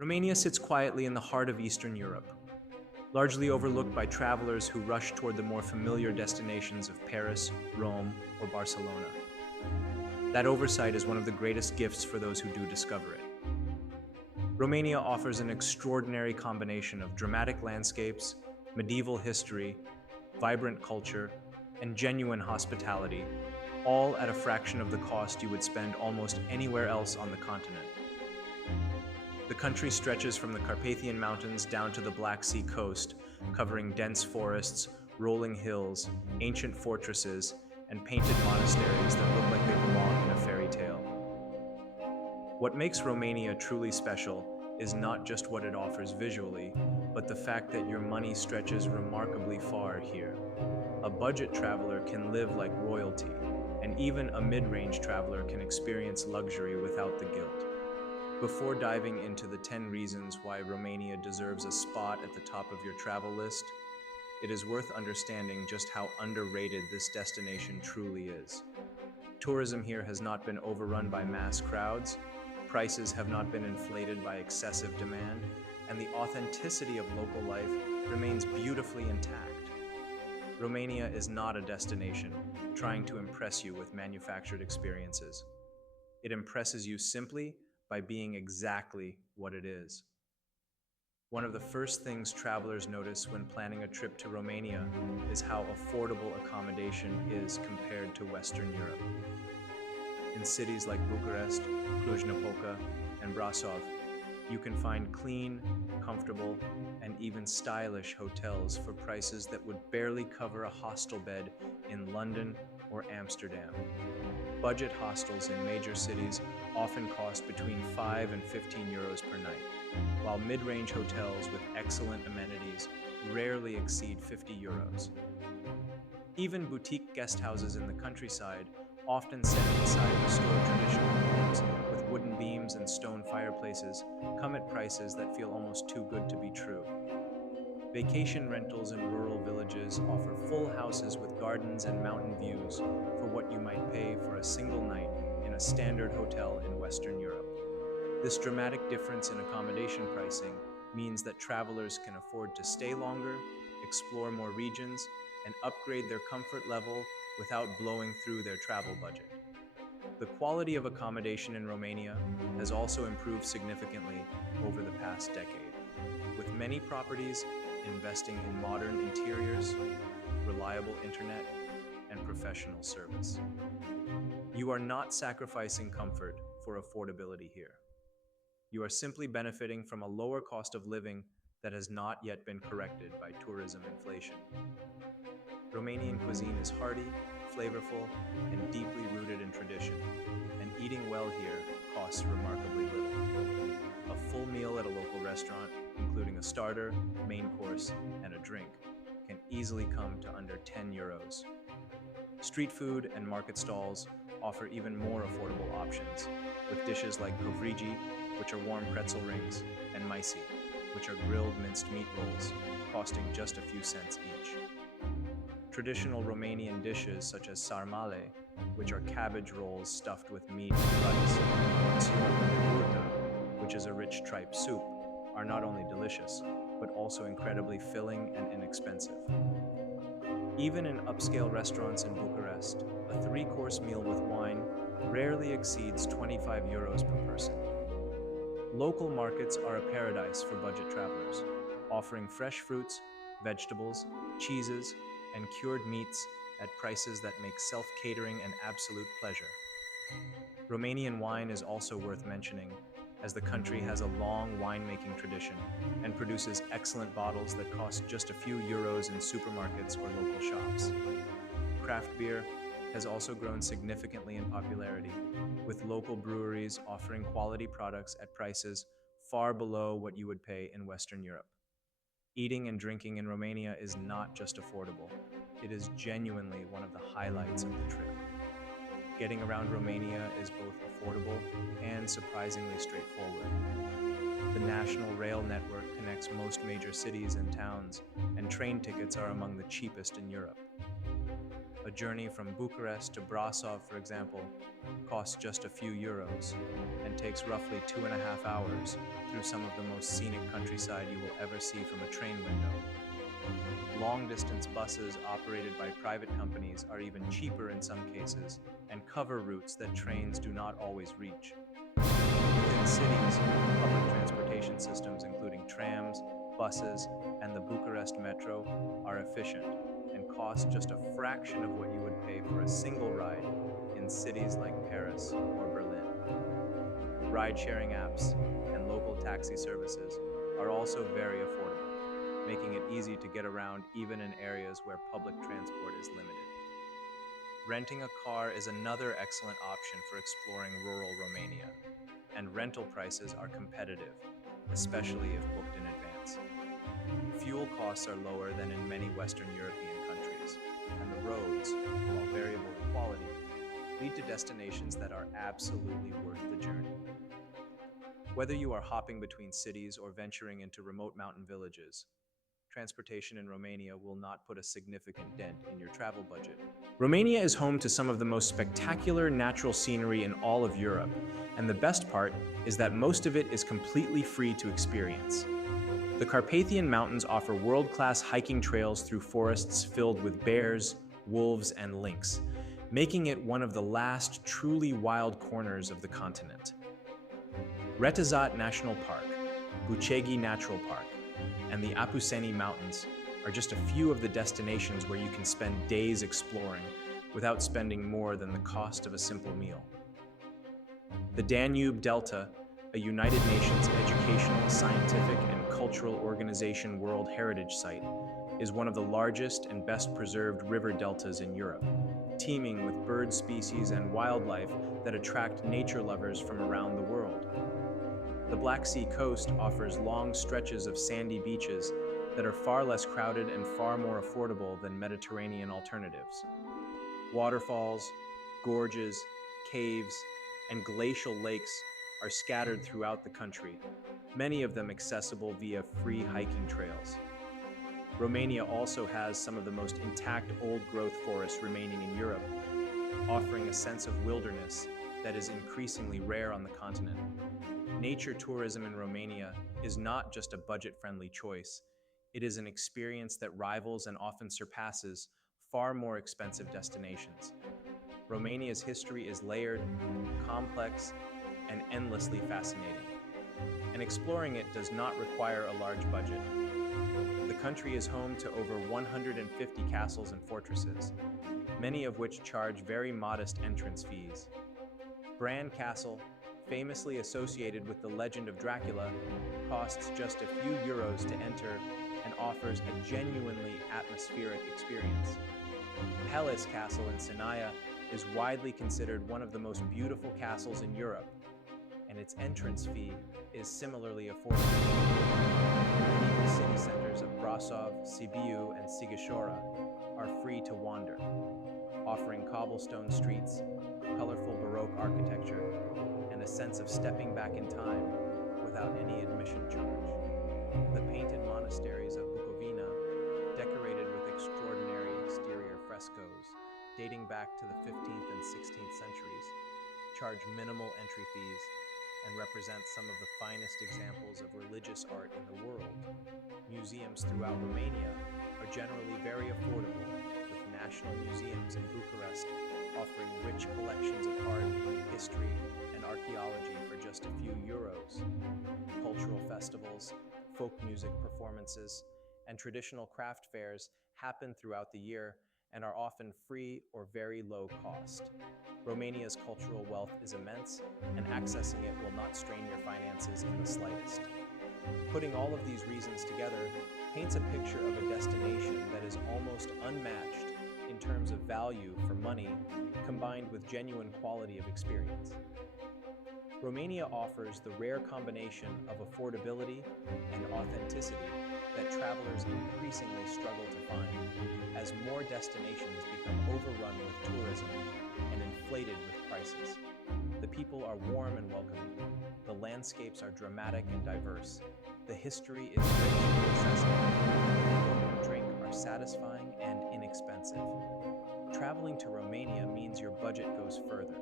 Romania sits quietly in the heart of Eastern Europe, largely overlooked by travelers who rush toward the more familiar destinations of Paris, Rome, or Barcelona. That oversight is one of the greatest gifts for those who do discover it. Romania offers an extraordinary combination of dramatic landscapes, medieval history, vibrant culture, and genuine hospitality, all at a fraction of the cost you would spend almost anywhere else on the continent. The country stretches from the Carpathian Mountains down to the Black Sea coast, covering dense forests, rolling hills, ancient fortresses, and painted monasteries that look like they belong in a fairy tale. What makes Romania truly special is not just what it offers visually, but the fact that your money stretches remarkably far here. A budget traveler can live like royalty, and even a mid-range traveler can experience luxury without the guilt. Before diving into the 10 reasons why Romania deserves a spot at the top of your travel list, it is worth understanding just how underrated this destination truly is. Tourism here has not been overrun by mass crowds, prices have not been inflated by excessive demand, and the authenticity of local life remains beautifully intact. Romania is not a destination trying to impress you with manufactured experiences. It impresses you simply by being exactly what it is. One of the first things travelers notice when planning a trip to Romania is how affordable accommodation is compared to Western Europe. In cities like Bucharest, Cluj-Napoca, and Brasov, you can find clean, comfortable, and even stylish hotels for prices that would barely cover a hostel bed in London or Amsterdam. Budget hostels in major cities often cost between 5 and 15 euros per night, while mid-range hotels with excellent amenities rarely exceed 50 euros. Even boutique guest houses in the countryside, often set inside restored traditional homes with wooden beams and stone fireplaces, come at prices that feel almost too good to be true. Vacation rentals in rural villages offer full houses with gardens and mountain views for what you might pay for a single night in a standard hotel in Western Europe. This dramatic difference in accommodation pricing means that travelers can afford to stay longer, explore more regions, and upgrade their comfort level without blowing through their travel budget. The quality of accommodation in Romania has also improved significantly over the past decade, with many properties investing in modern interiors, reliable internet, and professional service. You are not sacrificing comfort for affordability here. You are simply benefiting from a lower cost of living that has not yet been corrected by tourism inflation. Romanian cuisine is hearty, flavorful, and deeply rooted in tradition, and eating well here costs remarkably little. A full meal at a local restaurant, including a starter, main course, and a drink, can easily come to under 10 euros. Street food and market stalls offer even more affordable options, with dishes like kovrigi, which are warm pretzel rings, and maisi, which are grilled minced meat rolls, costing just a few cents each. Traditional Romanian dishes such as sarmale, which are cabbage rolls stuffed with meat and rice, and siorba de burtă, which is a rich tripe soup, are not only delicious, but also incredibly filling and inexpensive. Even in upscale restaurants in Bucharest, a three-course meal with wine rarely exceeds 25 euros per person. Local markets are a paradise for budget travelers, offering fresh fruits, vegetables, cheeses, and cured meats at prices that make self-catering an absolute pleasure. Romanian wine is also worth mentioning, as the country has a long winemaking tradition and produces excellent bottles that cost just a few euros in supermarkets or local shops. Craft beer has also grown significantly in popularity, with local breweries offering quality products at prices far below what you would pay in Western Europe. Eating and drinking in Romania is not just affordable, it is genuinely one of the highlights of the trip. Getting around Romania is both affordable and surprisingly straightforward. The national rail network connects most major cities and towns, and train tickets are among the cheapest in Europe. A journey from Bucharest to Brasov, for example, costs just a few euros and takes roughly 2.5 hours through some of the most scenic countryside you will ever see from a train window. Long-distance buses operated by private companies are even cheaper in some cases and cover routes that trains do not always reach. Within cities, public transportation systems including trams, buses, and the Bucharest metro are efficient and cost just a fraction of what you would pay for a single ride in cities like Paris or Berlin. Ride-sharing apps and local taxi services are also very affordable, making it easy to get around even in areas where public transport is limited. Renting a car is another excellent option for exploring rural Romania, and rental prices are competitive, especially if booked in advance. Fuel costs are lower than in many Western European countries, and the roads, while variable in quality, lead to destinations that are absolutely worth the journey. Whether you are hopping between cities or venturing into remote mountain villages, transportation in Romania will not put a significant dent in your travel budget. Romania is home to some of the most spectacular natural scenery in all of Europe, and the best part is that most of it is completely free to experience. The Carpathian Mountains offer world-class hiking trails through forests filled with bears, wolves, and lynx, making it one of the last truly wild corners of the continent. Retezat National Park, Bucegi Natural Park, and the Apuseni Mountains are just a few of the destinations where you can spend days exploring without spending more than the cost of a simple meal. The Danube Delta, a United Nations Educational, Scientific, and Cultural Organization World Heritage Site, is one of the largest and best preserved river deltas in Europe, teeming with bird species and wildlife that attract nature lovers from around the world. The Black Sea coast offers long stretches of sandy beaches that are far less crowded and far more affordable than Mediterranean alternatives. Waterfalls, gorges, caves, and glacial lakes are scattered throughout the country, many of them accessible via free hiking trails. Romania also has some of the most intact old-growth forests remaining in Europe, offering a sense of wilderness that is increasingly rare on the continent. Nature tourism in Romania is not just a budget-friendly choice, it is an experience that rivals and often surpasses far more expensive destinations. Romania's history is layered, complex, and endlessly fascinating, and exploring it does not require a large budget. The country is home to over 150 castles and fortresses, many of which charge very modest entrance fees. Bran Castle, famously associated with the legend of Dracula, costs just a few euros to enter and offers a genuinely atmospheric experience. Palace Castle in Sinaia is widely considered one of the most beautiful castles in Europe, and its entrance fee is similarly affordable. The medieval city centers of Brasov, Sibiu, and Sighișoara are free to wander, offering cobblestone streets, colorful Baroque architecture, and a sense of stepping back in time without any admission charge. The painted monasteries of Bukovina, decorated with extraordinary exterior frescoes dating back to the 15th and 16th centuries, charge minimal entry fees and represent some of the finest examples of religious art in the world. Museums throughout Romania are generally very affordable, with national museums in Bucharest offering rich collections of art, history, and archaeology for just a few euros. Cultural festivals, folk music performances, and traditional craft fairs happen throughout the year and are often free or very low cost. Romania's cultural wealth is immense, and accessing it will not strain your finances in the slightest. Putting all of these reasons together paints a picture of a destination that is almost unmatched in terms of value for money, combined with genuine quality of experience. Romania offers the rare combination of affordability and authenticity that travelers increasingly struggle to find as more destinations become overrun with tourism and inflated with prices. The people are warm and welcoming, the landscapes are dramatic and diverse, the history is rich and accessible, and food and drink are satisfying and inexpensive. Traveling to Romania means your budget goes further,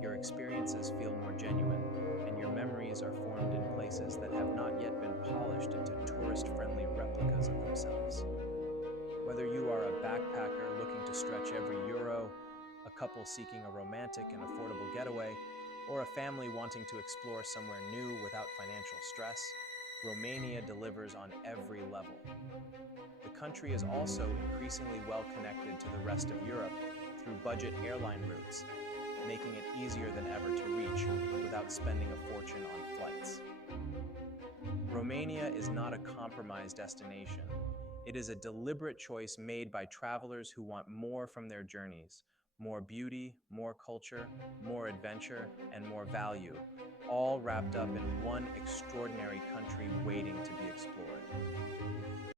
your experiences feel more genuine, and your memories are formed in places that have not yet been polished into tourist-friendly replicas of themselves. Whether you are a backpacker looking to stretch every euro, a couple seeking a romantic and affordable getaway, or a family wanting to explore somewhere new without financial stress, Romania delivers on every level. The country is also increasingly well connected to the rest of Europe through budget airline routes, making it easier than ever to reach without spending a fortune on flights. Romania is not a compromised destination. It is a deliberate choice made by travelers who want more from their journeys: more beauty, more culture, more adventure, and more value, all wrapped up in one extraordinary country waiting to be explored.